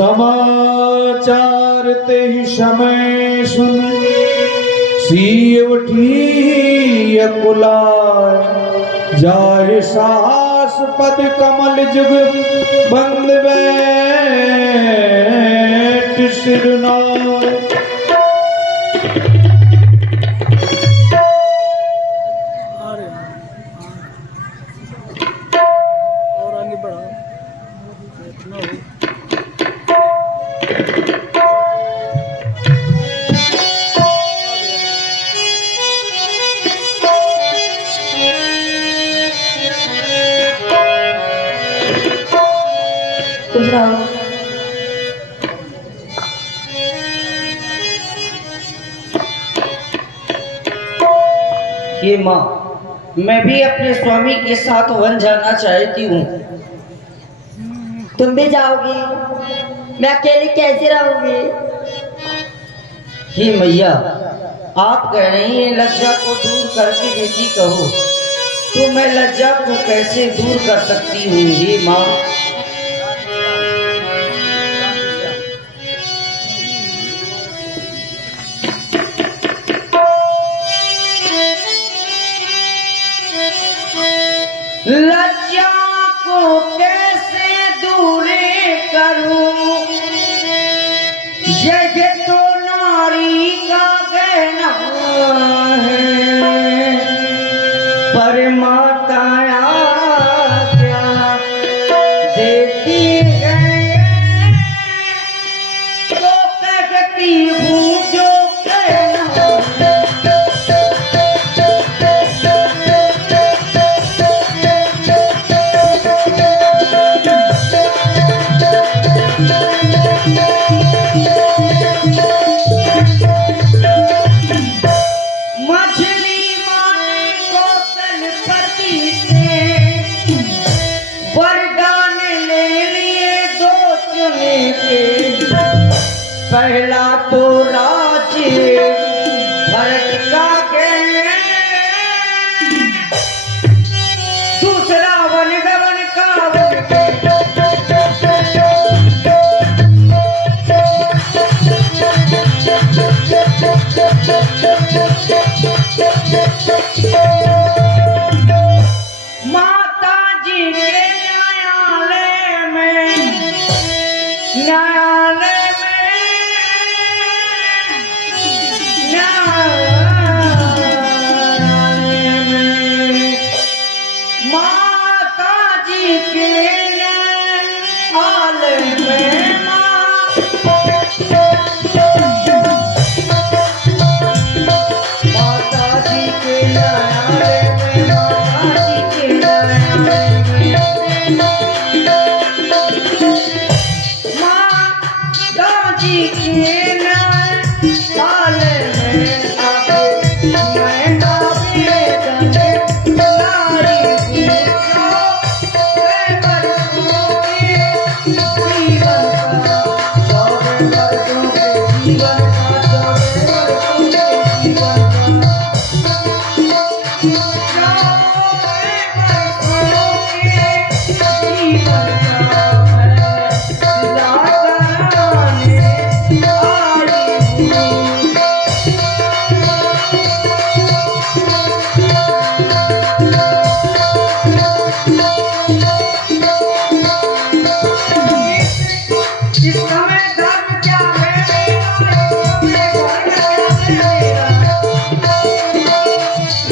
समाचार ते ही समय सुन सीवठी अकुलाय जाय साहस पद कमल जुग बंद बैठ सिरनाय। ये माँ, मैं भी अपने स्वामी के साथ वन जाना चाहती हूँ। तुम भी जाओगी? मैं अकेली कैसे रहूंगी? हे मैया, आप कह रही हैं लज्जा को दूर करके बेटी कहो, तो मैं लज्जा को कैसे दूर कर सकती हूँ? हे माँ, लज्जा को कैसे दूर करूं, ये तो नारी का गहना है, पर माता क्या देती है, तो कहती हूँ जो कहना। मछली माने कौशलपति से वरदान ले लिए दो चुने के, पहला तो राज्य भरत का है, दूसरा वन गवन का वन के। माता जी के न्यायालय में माता जी के न्यायालय में माता जी के न्यायालय में माता जी के न्यायालय में माता जी के न्यायालय में आके मैं आवेदन नारी हूँ, वर्षों के जीवन का 14 वर्षों के जीवन का 14 वर्षों के जीवन इस समय धर्म क्या है मेरा, इस समय धर्म क्या है मेरा, इस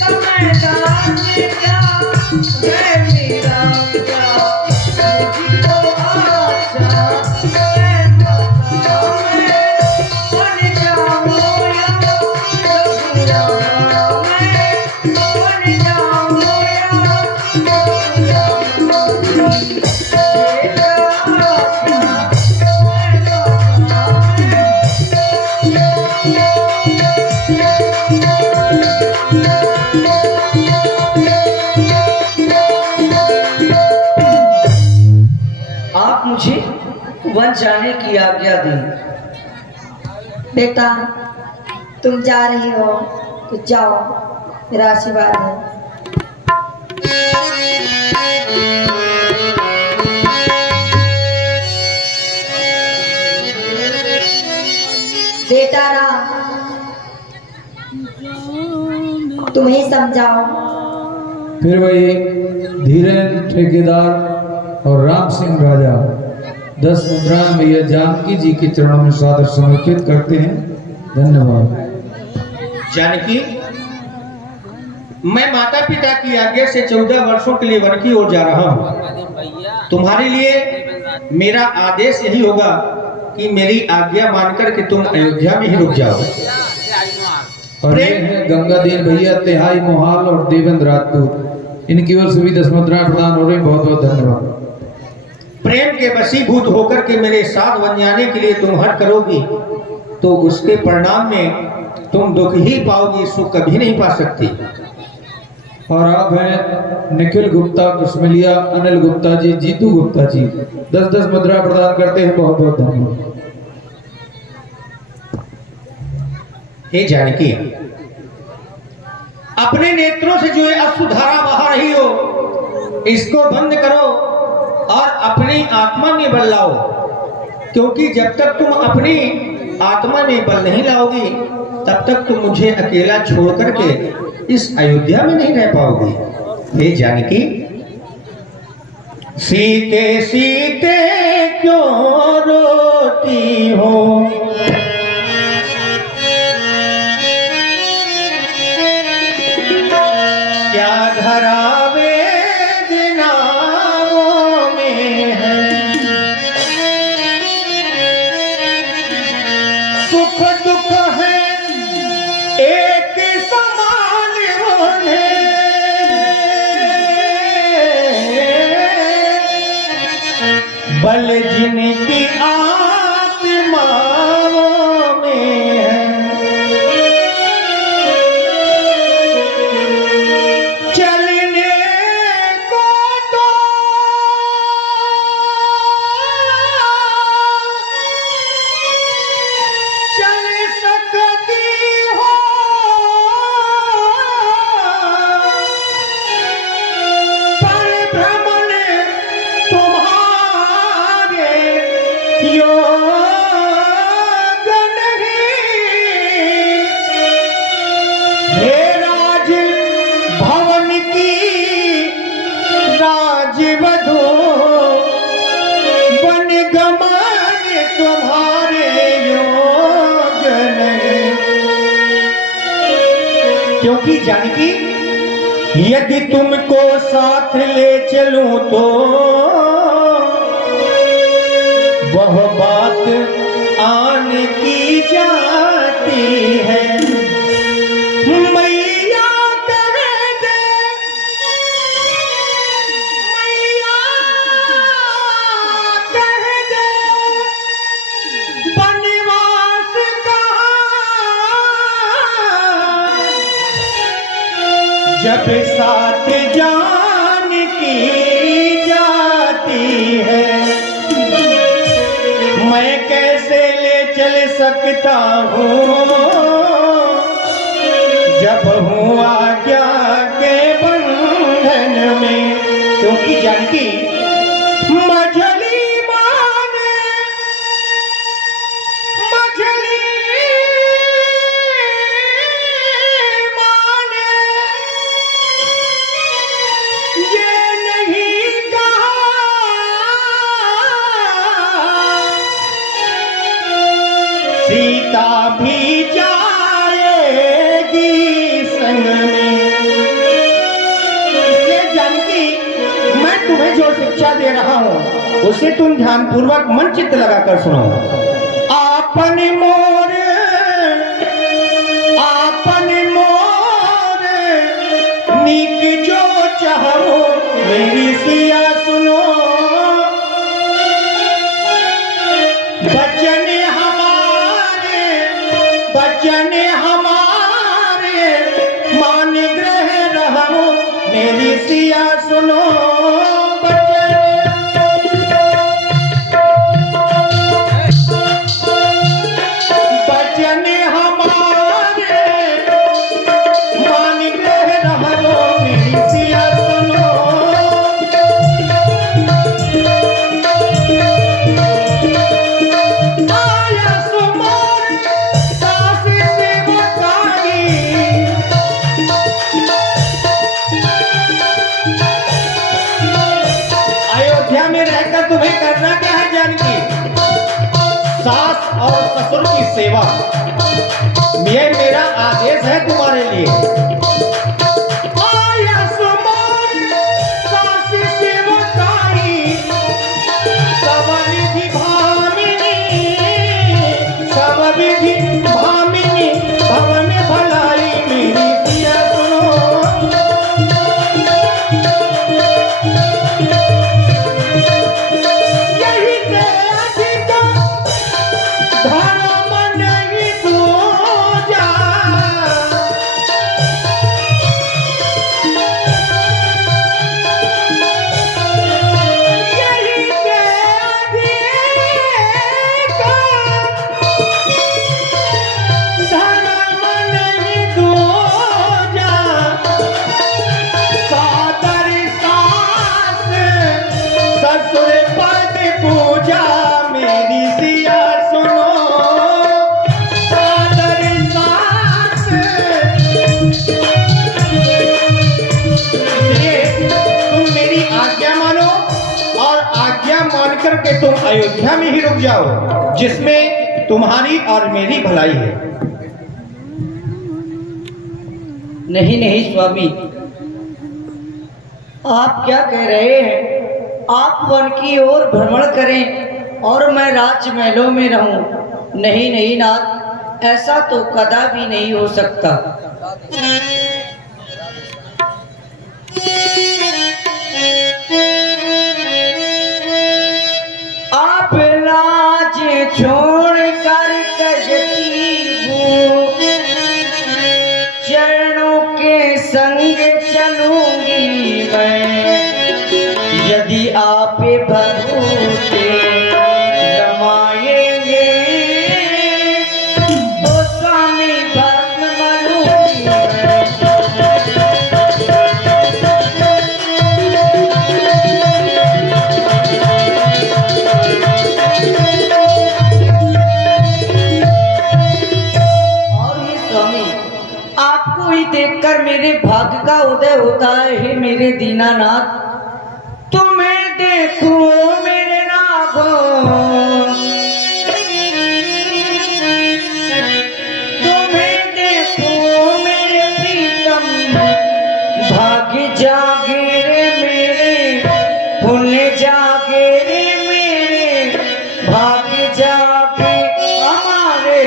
समय धर्म क्या है मेरा, क्या मुझको अच्छा है माता, मैं बन जाऊं या रघुरामा, मैं बन जाऊं या आप मुझे वन जाने की आज्ञा दें। बेटा, तुम जा रही हो तो जाओ, मेरा आशीर्वाद है। तुम ही समझाओ। फिर वही धीरेन्द्र ठेकेदार और राम सिंह राजा 10 मुद्रा में यह जानकी जी के चरणों में सादर समर्पित करते हैं। धन्यवाद। जानकी, मैं माता पिता की आज्ञा से 14 वर्षों के लिए वन की ओर जा रहा हूँ। तुम्हारे लिए मेरा आदेश यही होगा कि मेरी आज्ञा मानकर के तुम अयोध्या में ही रुक जाओ। और ये है गंगाधर भैया तिहाई मोहाल और देवेंद्र राजपूत, इनकी ओर से भी 10 मुद्रा प्रदान हो रही। बहुत बहुत धन्यवाद। प्रेम के वशीभूत होकर के मेरे साथ बन जाने के लिए तुम हट करोगी तो उसके परिणाम में तुम दुख ही पाओगी, सुख कभी नहीं पा सकती। और आप हैं निखिल गुप्ता, कुशमिलिया, अनिल गुप्ता जी, जीतू गुप्ता जी 10-10 मुद्रा प्रदान करते हैं। बहुत बहुत धन्यवाद। हे जानकी, अपने नेत्रों से जो ये अश्रुधारा बहा रही हो इसको बंद करो और अपनी आत्मा में बल लाओ, क्योंकि जब तक तुम अपनी आत्मा में बल नहीं लाओगी तब तक तुम मुझे अकेला छोड़ करके इस अयोध्या में नहीं रह पाओगी। हे जानकी, सीते सीते क्यों रोती हो, क्या धरा वेदनाओं में है, सुख दुख है एक समान होने, बल जिनकी आत्माओं में है, चलने को तो चल सकती हो, पर भ्रमण तुम्हारे योग नहीं। हे राज भवन की राजवधू, वन गमन तुम्हारे योग नहीं। क्योंकि जानकी, यदि तुमको साथ ले चलूं तो वह बात आन की जाती है। मैया कह दे, मैया कह दे, बनवास कहाँ, जब साथ जान की जाती है। मैं कैसे ले चल सकता हूँ जब हूँ आज्ञा के बंधन में। क्योंकि जानकी, मझली माने, मझली माने, ये नहीं कहा सीता भी जाएगी संग में। इसलिए जानकी, मैं तुम्हें जो शिक्षा दे रहा हूं उसे तुम ध्यानपूर्वक मन चित्त लगाकर सुनो। आपन मोर, आपन मोर, नीक जो चाहो मेरी सिया सुनो। बचन हमारे, बचन हमारे, मान ग्रह रहो मेरी सिया सुनो। बचन रहकर तुम्हें करना क्या है जानकी? सास और ससुर की सेवा, ये मेरा आदेश है तुम्हारे लिए। करके तुम अयोध्या में ही रुक जाओ, जिसमें तुम्हारी और मेरी भलाई है। नहीं नहीं स्वामी, आप क्या कह रहे हैं? आप वन की ओर भ्रमण करें और मैं राजमहलों में रहूं? नहीं नहीं नाथ, ऐसा तो कदापि नहीं हो सकता। आप लाज छोड़ कर कजती हूँ, चरणों के संग चलूंगी मैं। यदि आप भरोसे रमाएंगे तो स्वामी भस्म मलूंगी मैं। आपको ही देखकर मेरे भाग्य का उदय होता है। हे मेरे दीनानाथ, तुम्हें देखूं मेरे राघो, तुम्हें देखूं मेरे प्रीतम। भाग्य जागे रे मेरे, पुण्य जागे रे मेरे, भाग्य जागे हमारे,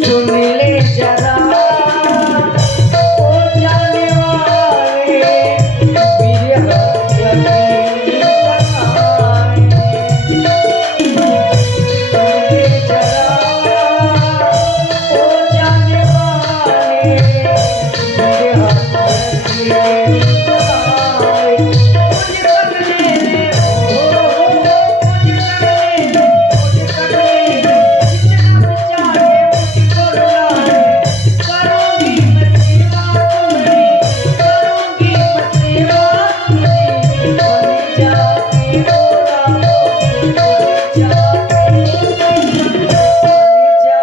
सुन ले जरा ओ जाने वाले मेरे यकीन बनाए। सुन ले जरा ओ जाने वाले मेरे यकीन बनाए। मुझे पकड़े ले ओ मुझे पकड़े ले मुझे पकड़े ले जितना चाहे मुझको रुला ले। करूंगी मैं सेवा तुम्हारी करूंगी मैं सेवा तुम्हारी बन जाके बोला बन जाके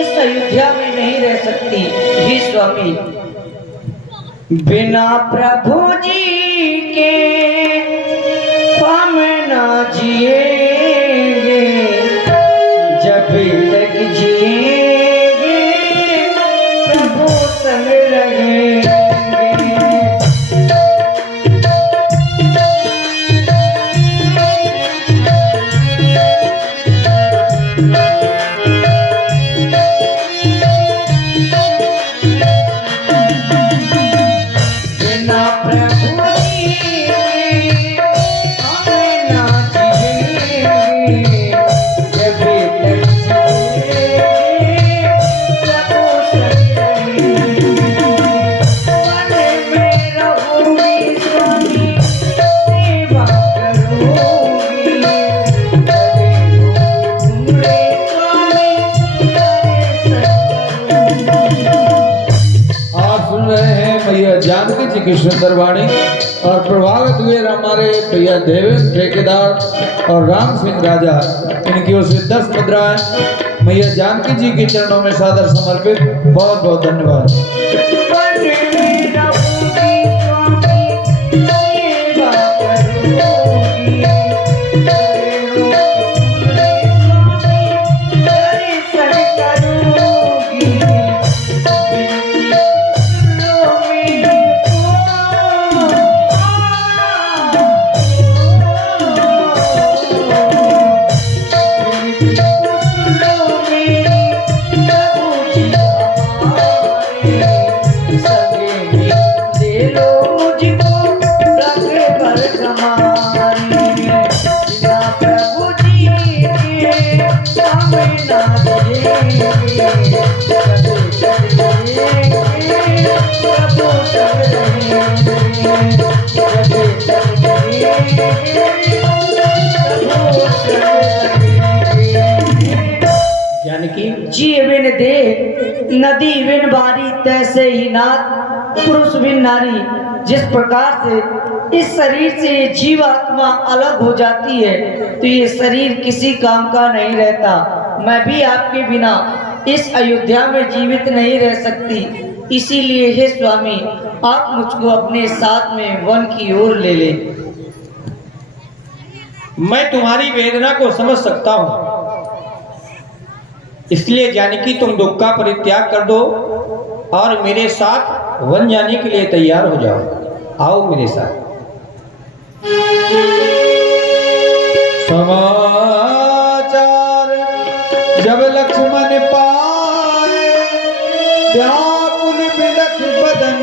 इस अयोध्या में नहीं रह सकती हे स्वामी। बिना प्रभु जी के हम न जिएंगे जब तक जिएंगे प्रभु संग रहेंगे। बिना प्रभु जी के हम न जिएंगे जब तक जिएंगे प्रभु संग रहेंगे। मन में रहूंगी स्वामी सेवा करूंगी करे तुम्हारे स्वामी करे सत्करूंगी। आप सुन रहे हैं भैया जानकी जी की सुंदर वाणी और प्रभावित हुए हमारे भैया देवेंद्र ठेकेदार और राम सिंह राजा। इनकी ओर से 10 मुद्राएं भैया जानकी जी के चरणों में सादर समर्पित। बहुत बहुत धन्यवाद। मन में रहूंगी स्वामी सेवा करूंगी करे तुम्हारे स्वामी करे सत्करूंगी। जानकी जी बिन दे नदी बिन बारी तैसे ही नाथ पुरुष बिन नारी। जिस प्रकार से इस शरीर से ये जीव आत्मा अलग हो जाती है तो ये शरीर किसी काम का नहीं रहता। मैं भी आपके बिना इस अयोध्या में जीवित नहीं रह सकती। इसीलिए हे स्वामी आप मुझको अपने साथ में वन की ओर ले ले। मैं तुम्हारी वेदना को समझ सकता हूँ, इसलिए जानकी तुम दुख का परित्याग कर दो और मेरे साथ वन जाने के लिए तैयार हो जाओ। आओ मेरे साथ। समाचार जब लक्ष्मण पाए व्याकुल बिलख बदन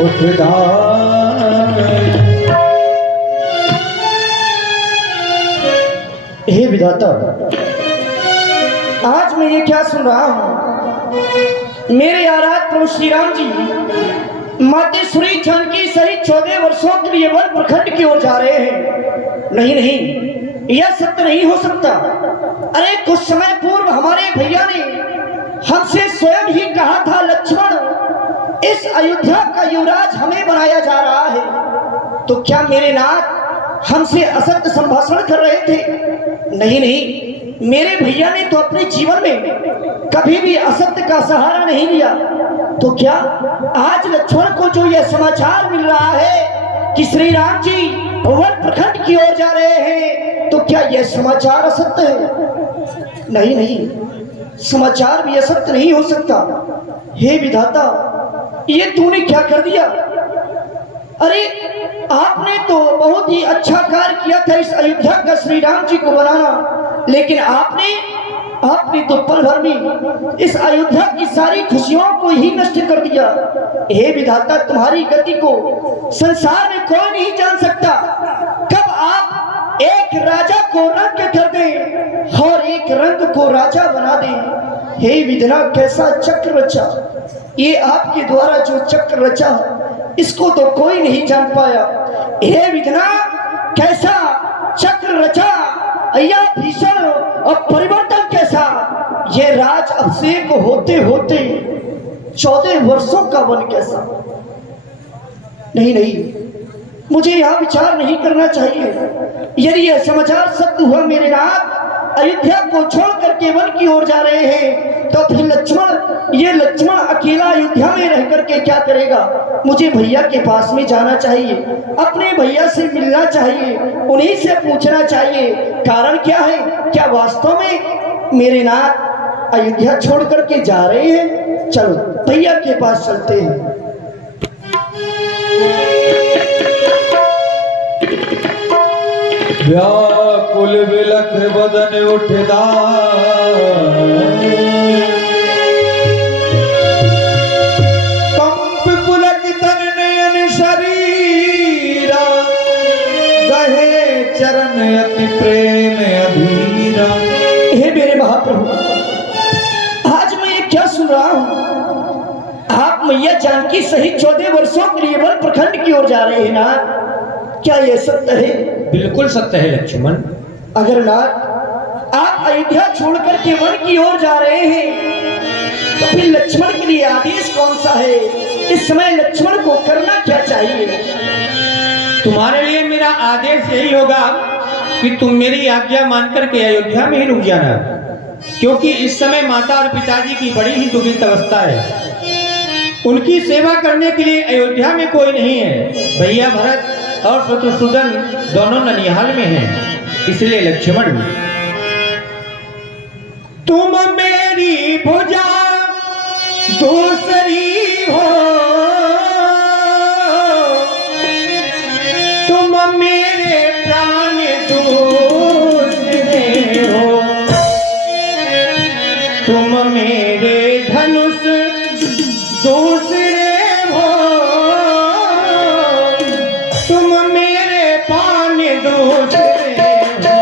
उठदाए। हे विधाता, आज मैं ये क्या सुन रहा हूँ। मेरे आराध प्रभु श्री राम जी मातेश्वरी जानकी सहित 14 वर्षों के लिए वन प्रखंड की ओर जा रहे हैं। नहीं नहीं, यह सत्य नहीं हो सकता। अरे कुछ समय पूर्व हमारे भैया ने हमसे स्वयं ही कहा था, लक्ष्मण इस अयोध्या का युवराज हमें बनाया जा रहा है। तो क्या मेरे नाथ हमसे असत्य संभाषण कर रहे थे? नहीं नहीं, मेरे भैया ने तो अपने जीवन में कभी भी असत्य का सहारा नहीं लिया। तो क्या आज लक्ष्मण को जो यह समाचार मिल रहा है कि श्री राम जी वन प्रखंड की ओर जा रहे हैं, तो क्या यह समाचार असत्य है? नहीं नहीं, समाचार भी असत्य नहीं हो सकता। हे विधाता, ये तूने क्या कर दिया? अरे आपने तो बहुत ही अच्छा कार्य किया था इस अयोध्या का श्री राम जी को बनाना, लेकिन आपने तो पल भर में इस अयोध्या की सारी खुशियों को ही नष्ट कर दिया। हे विधाता, तुम्हारी गति को संसार में कोई नहीं जान सकता। कब आप एक राजा को रंग कर दें और एक रंग को राजा बना दें। हे विधना, कैसा चक्र रचा, ये आपके द्वारा जो चक्र रचा इसको तो कोई नहीं जान पाया। हे विधना, कैसा चक्र रचा, अय्या भीषण और परिवर्तन कैसा। ये राज अभिषेक होते होते 14 वर्षों का वन कैसा। नहीं नहीं, मुझे यहाँ विचार नहीं करना चाहिए। यदि यह समाचार सत्य हुआ मेरे नाथ अयोध्या को छोड़ करके वन की ओर जा रहे हैं, तो फिर लक्ष्मण अकेला अयोध्या में रह करके क्या करेगा? मुझे भैया के पास में जाना चाहिए, अपने भैया से मिलना चाहिए, उन्हीं से पूछना चाहिए कारण क्या है। क्या वास्तव में मेरे नाथ अयोध्या छोड़ करके जा रहे हैं? चलो भैया के पास चलते हैं। व्याकुल विलख बदन उठदा, कंप पुलक तन नयन शरीरा, गहे चरण अति प्रेम अधीरा। हे मेरे महाप्रभु, आज मैं ये क्या सुन रहा हूँ? आप मैया जानकी सहित 14 वर्षों के लिए वन प्रखंड की ओर जा रहे हैं ना? क्या यह सत्य है? बिल्कुल सत्य है लक्ष्मण। अगर नाथ आप अयोध्या छोड़कर के वन की ओर जा रहे हैं, तो फिर लक्ष्मण के लिए आदेश कौन सा है? इस समय लक्ष्मण को करना क्या चाहिए? तुम्हारे लिए मेरा आदेश यही होगा कि तुम मेरी आज्ञा मान करके अयोध्या में ही रुक जाना, क्योंकि इस समय माता और पिताजी की बड़ी ही दुखित अवस्था है। उनकी सेवा करने के लिए अयोध्या में कोई नहीं है। भैया भरत और शत्रुसूदन दोनों ननिहाल में हैं। इसलिए लक्ष्मण, तुम मेरी भुजा दूसरी हो, तुम मेरे प्राण दूसरे हो, तुम मेरे धनुष दूसरे हो, तुम मेरे पान दूसरे हो।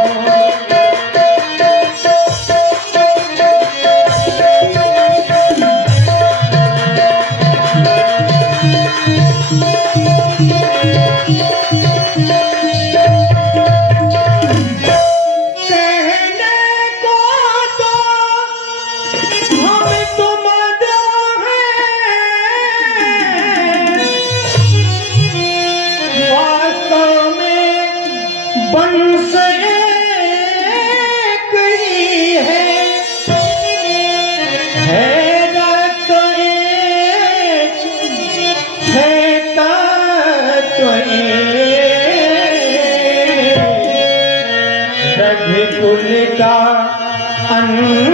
रघुकुल का अंश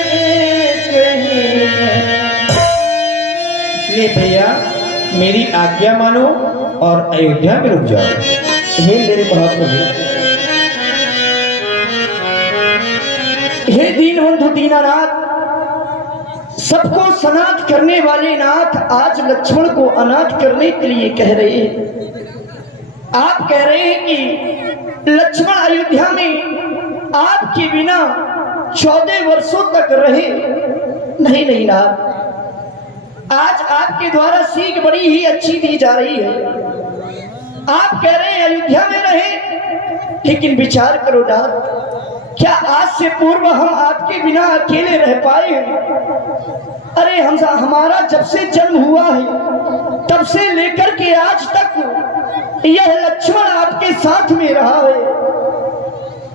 एक ही है। इसलिए भैया मेरी आज्ञा मानो और अयोध्या में रुक जाओ। हे मेरे महाप्रभु, हे दीनबंधु दीनानाथ, सबको सनाथ करने वाले नाथ आज लक्ष्मण को अनाथ करने के लिए कह रहे हैं। आप कह रहे हैं कि लक्ष्मण अयोध्या में आपके बिना 14 वर्षों तक रहे। नहीं नहीं नाथ, आज आपके द्वारा सीख बड़ी ही अच्छी दी जा रही है। आप कह रहे हैं अयोध्या में रहे, लेकिन विचार करो नाथ, क्या आज से पूर्व हम आपके बिना अकेले रह पाए हैं? अरे हमारा जब से जन्म हुआ है तब से लेकर के आज तक यह लक्ष्मण आपके साथ में रहा है।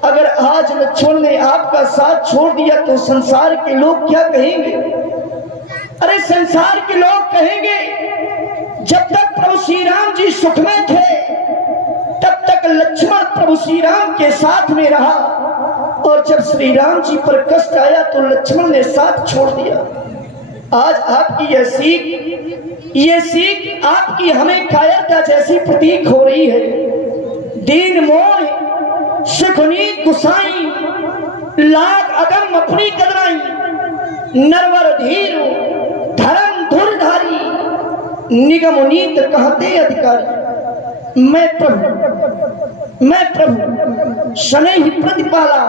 अगर आज लक्ष्मण ने आपका साथ छोड़ दिया तो संसार के लोग क्या कहेंगे? अरे संसार के लोग कहेंगे जब तक प्रभु श्री राम जी सुख में थे तब तक लक्ष्मण प्रभु श्री राम के साथ में रहा, और जब श्री राम जी पर कष्ट आया तो लक्ष्मण ने साथ छोड़ दिया। आज आपकी यह सीख आपकी हमें कायरता जैसी प्रतीक हो रही है। दीन मोह सुखनी गुसाई लाग अगम अपनी कदराई, नरवर धीर धर्म धुरधारी, निगम नीत कहते अधिकारी। मैं प्रभु शनै ही प्रतिपाला,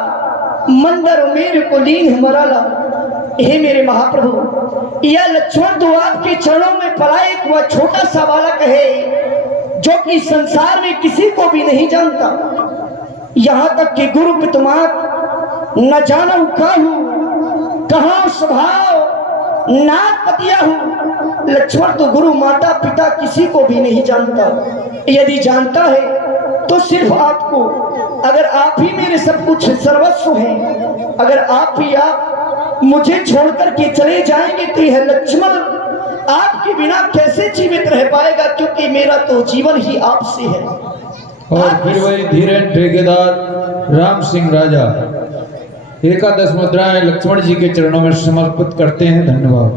मंदर मेरे को लीन मराला। हे मेरे महाप्रभु, यह लक्ष्मण तो आपके चरणों में पलायक हुआ छोटा सा बालक है जो कि संसार में किसी को भी नहीं जानता। यहाँ तक कि गुरु पितुमात न जानो काहू, कहाँ स्वभाव नाथ पतिया हूँ। लक्ष्मण तो गुरु माता पिता किसी को भी नहीं जानता, यदि जानता है तो सिर्फ आपको। अगर आप ही मेरे सब कुछ सर्वस्व हैं, अगर आप मुझे छोड़कर के चले जाएंगे तो यह लक्ष्मण आपके बिना कैसे जीवित रह पाएगा, क्योंकि मेरा तो जीवन ही आपसे है। और फिर वही धीरेन ठेकेदार राम सिंह राजा 11 मुद्राएं लक्ष्मण जी के चरणों में समर्पित करते हैं। धन्यवाद।